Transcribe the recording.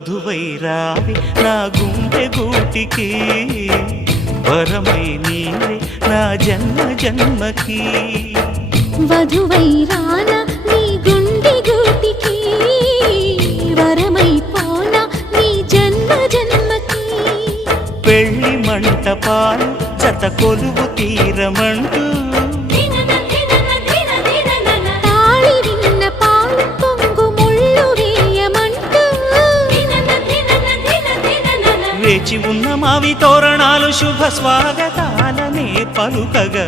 మధువైరావి నా గుండె గూటికి వరమై నీవే నా జన్మ జన్మకి వధువైరానా నీ గుండె గూటికి వరమై పోనా నీ జన్మ జన్మకి పెళ్లి మంటపాలు జత కొలువు తీరమంటూ వేచి ఉన్న మావి తోరణాలు శుభ స్వాగతాలనే పలుకగా